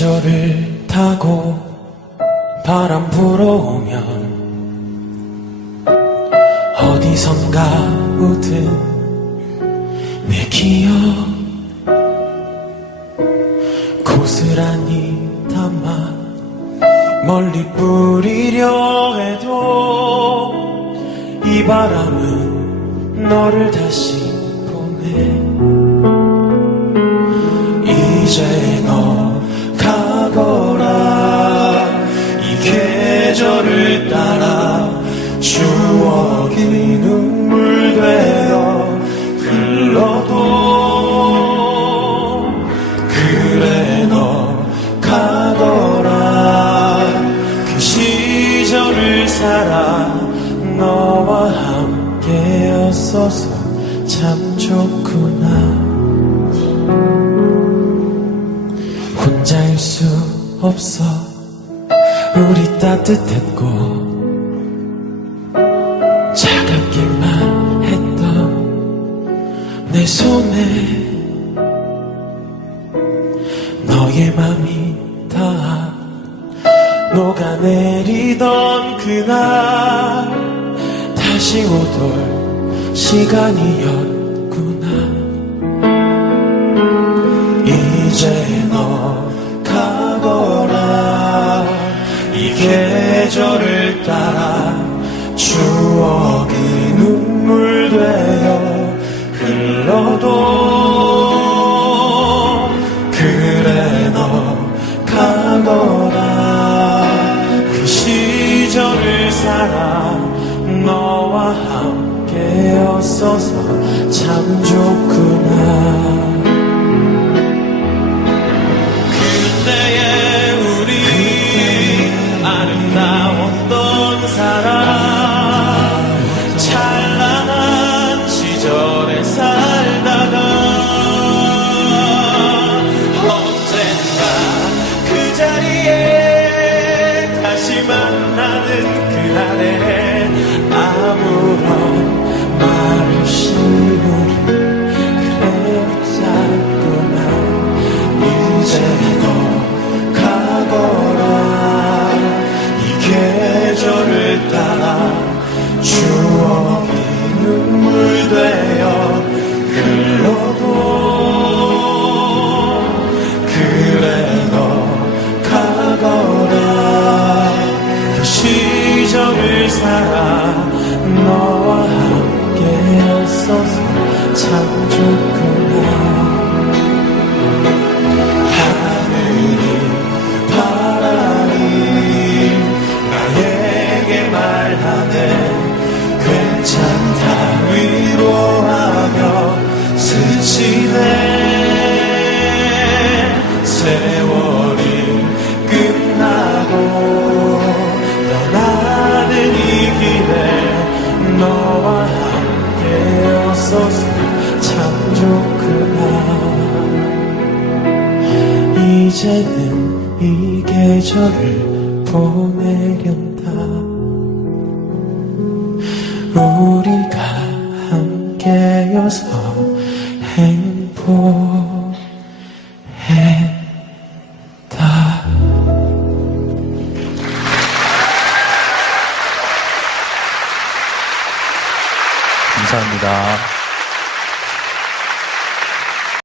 계절을 타고 바람 불어오면 어디선가 묻은 내 기억 고스란히 담아 멀리 뿌리려 해도 이 바람은 너를 다시 계절을 따라 추억이 눈물 되어 흘러도 그래 너 가거라. 그 시절을 살아 너와 함께였어서 참 좋구나. 혼자일 수 없어 우리 따뜻했고 차갑기만 했던 내 손에 너의 맘이 다 녹아내리던 그날 다시 오돌 시간이었구나. 이제 계절을 따라 추억이 눈물 되어 흘러도 그래 너 가거라. 그 시절을 살아 너와 함께였어서 참 좋구 이제는 이 계절을 보내련다 우리가 함께여서 행복했다 감사합니다.